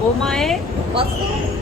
로마에 왔어?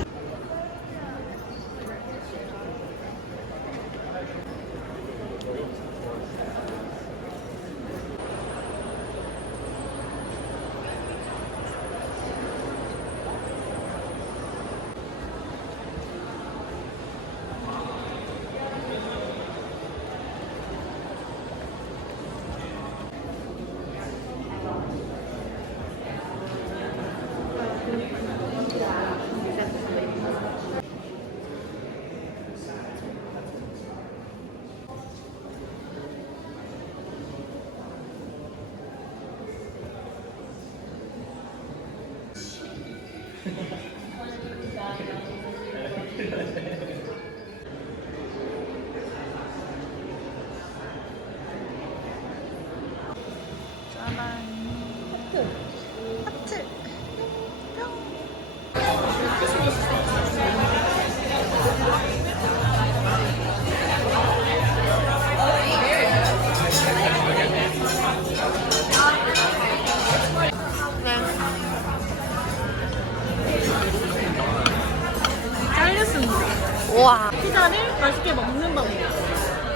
우와. 피자를 맛있게 먹는 법이야.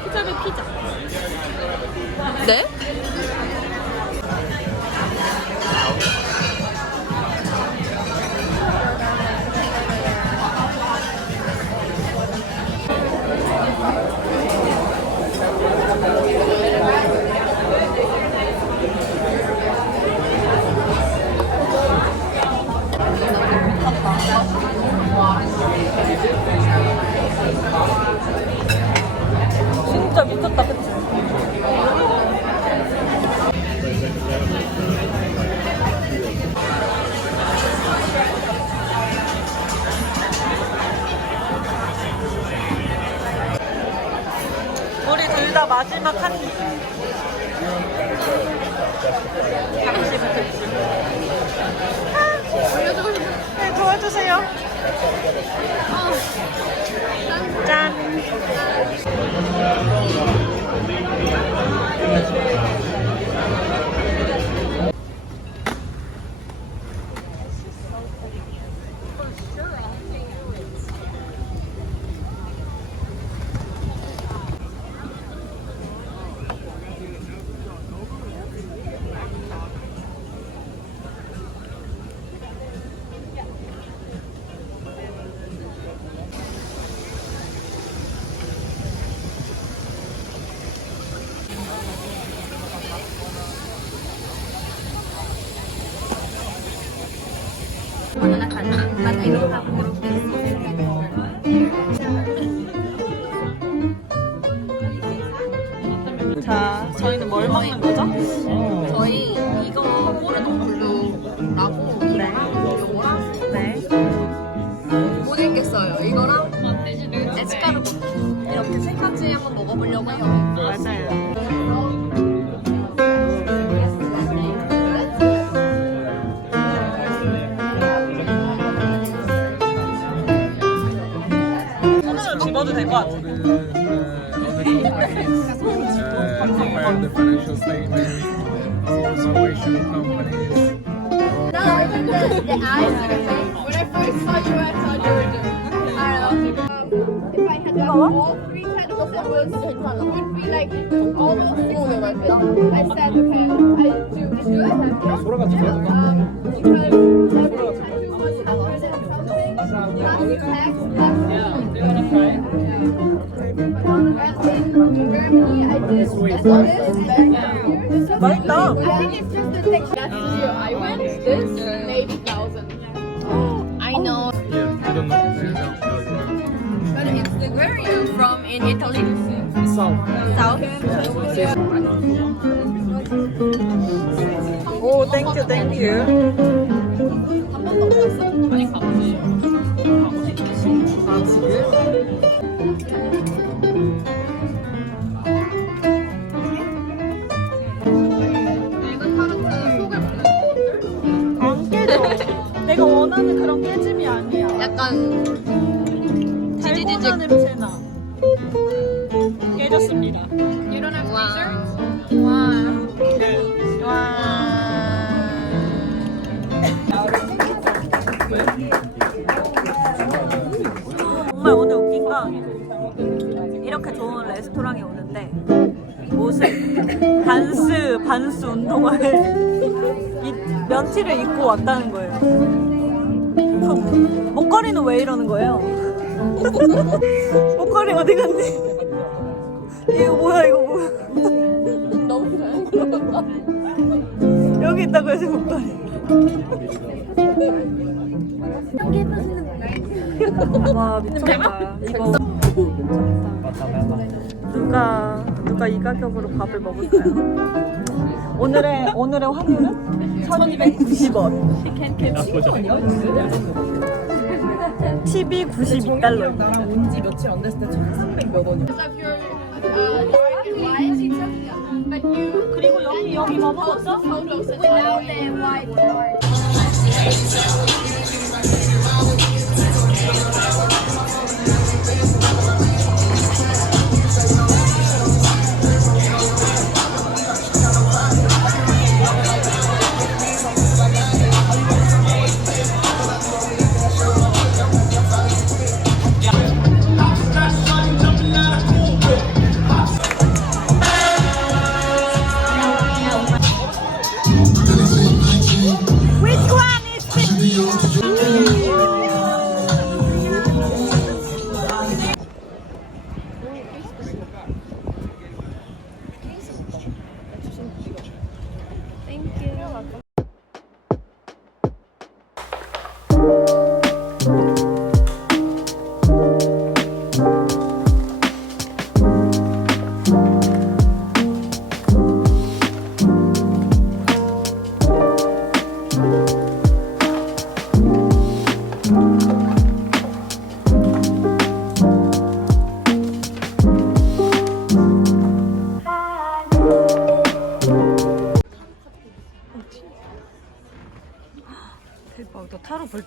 피자를 피자. 네? 네, 도와주세요. 짠. Compare the financial statements, also issue companies. No, I think the, the eyes are the same. When I first saw you, I thought you were doing. I don't know. Um, if I had done all three tentacles, it was it would be like almost six hundred. I said, okay, I do. Do I have to? Um, because every tattoo was a hundred something. Plus tax, plus. Germany, I. I think it's just the I went, this Oh, I know. Yeah, I don't know. But it's the aquarium from in Italy. South. South. Oh, thank you, thank you. 이렇게 좋은 레스토랑에 오는데 옷을 반스 반스 운동화를 이 면티를 입고 왔다는 거예요. 목걸이는 왜 이러는 거예요? 목걸이 어디 갔니? 이거 뭐야 이거 뭐야? 너무 잘 여기 있다고 해서 목걸이. 와 미쳤다. 이거 누가 누가 이 가격으로 밥을 먹을까요? 오늘의 오늘의 환율은 1,290원. TV 92달러. 나랑 온지 며칠 안 됐을 때 1,300몇 원이야. 그리고 여기 여기 뭐 먹었어?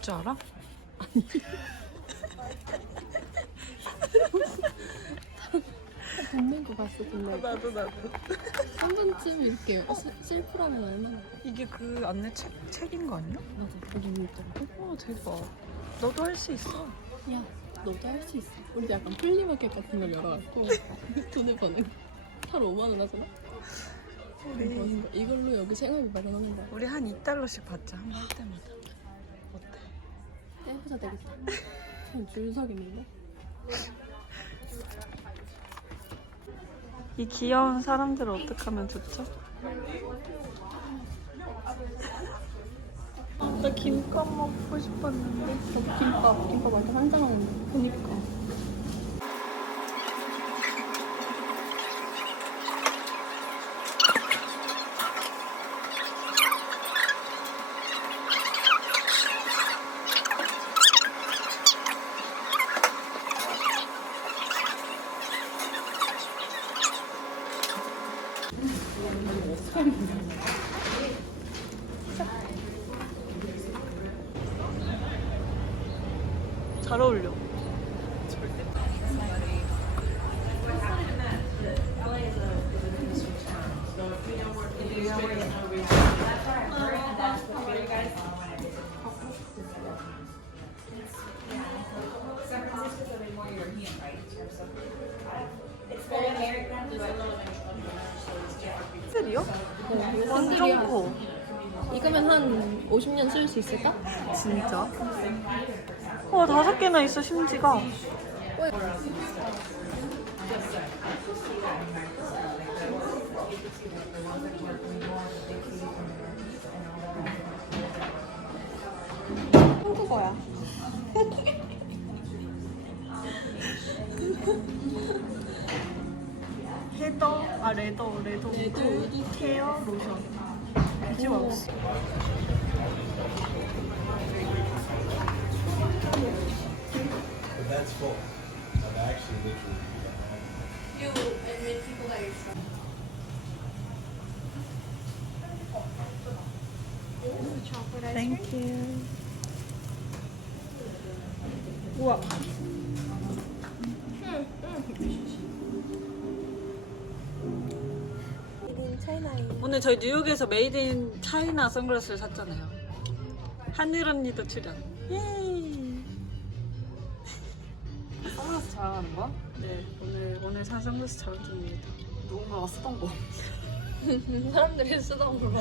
줄 알아? 거 봤어, 근데. 나도 나도. 한 번쯤 이렇게 스- 슬프라면 얼마나. 이게 그 안내 책 책인 거 아니야? 맞아, 너무 있잖아. 와 대박. 너도 할 수 있어. 야, 너도 할 수 있어. 우리 약간 플리마켓 같은 걸 열어갖고 돈을 버는 거. 하루 5만 원 하잖아? 우리 버는 거. 이걸로 여기 생활비 마련하는 거야. 우리 한 2달러씩 받자. 한 번 할 때마다. 해보자 되겠다. 줄 서겠는데? 이 귀여운 사람들을 어떻게 하면 좋죠? 나 김밥 먹고 싶었는데. 저 김밥, 김밥 완전 환장하는데. 그니까. Thank you. 이거면 한 50년 쓸 수 있을까? 진짜? 와 다섯 개나 있어 심지가. 한국어야. 헤더 아 레더 레더 케어 로션 But that's full. I'm actually literally. You admit people that you're Thank you. Whoa. 오늘 저희 뉴욕에서 메이드 인 차이나 선글라스를 샀잖아요. 하늘 언니도 출연. 선글라스 자랑하는 거야? 네, 오늘 오늘 산 선글라스 잘 어울립니다. 누군가가 쓰던 거. 사람들이 쓰던 걸로.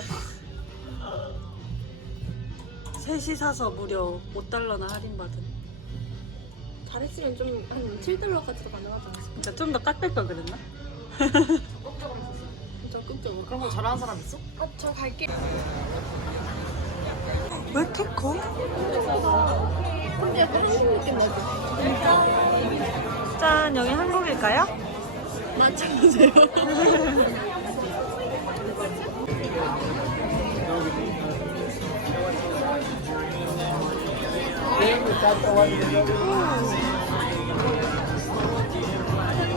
셋이 사서 무려 5달러나 할인받은. 잘했으면 좀 한 7달러까지도 가능하지 않았어? 진짜 좀더 깎을 걸 그랬나? 적극적으로. 그런 거 잘하는 사람 있어? 아, 저 갈게. 왜 이렇게 커? 근데 약간 한국 느낌 나지? 짠, 여기 한국일까요? 맞춰보세요.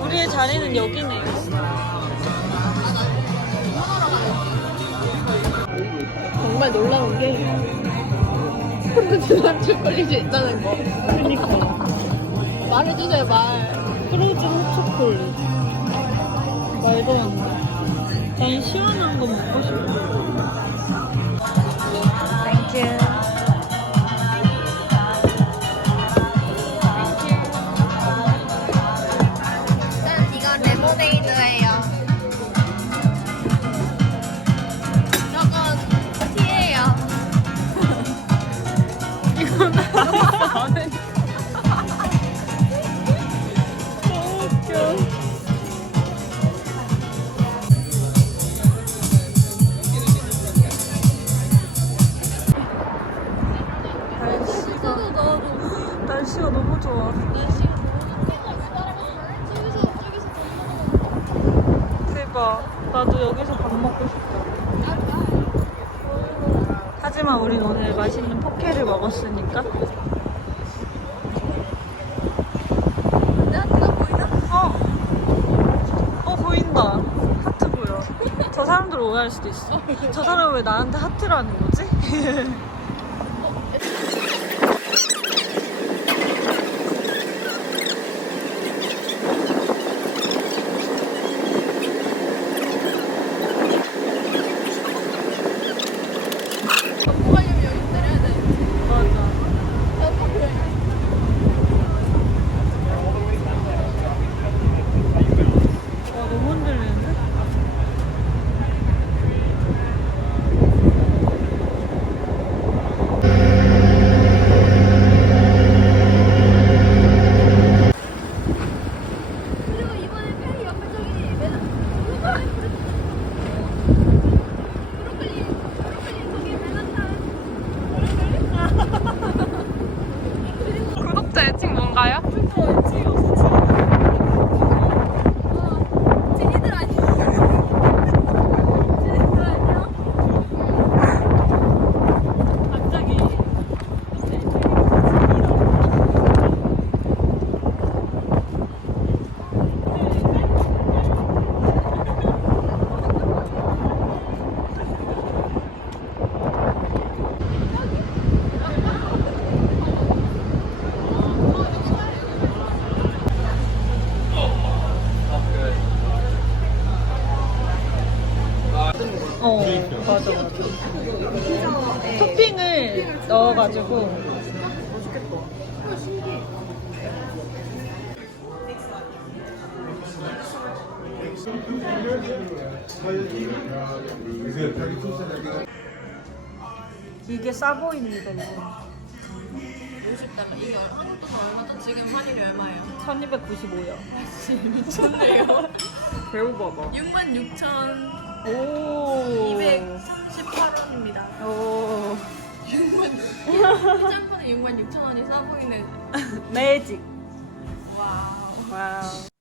우리의 자리는 여기네 정말 놀라운 게 걸릴 수 있다는 거. 그니까. 말해주세요, 말. 프로즌 핫초콜릿. 말도 안 돼. 난 시원한 거 먹고 싶어. 오해할 수도 있어. 저 사람 왜 나한테 하트라는 거지? 맞아. 와 너무 흔들리는데? 그리고 이번에 페리 옆에 저기 메나 브로콜리 브로콜리 거기 메나탄 구독자 애칭 뭔가요? 제니들 아니야? 제니들 아니야? 갑자기 어 맞아 맞아 토핑을 넣어가지고 이게 싸 보입니다 이거 50달러. 이게 한국 돈 얼마죠? 지금 환율이 얼마예요? 1295요 미쳤네요. 배우버거 6만 6천 오 238원입니다. 오 1장판에 6만 6천 원이 싸 보이는. 매직 와우. 와우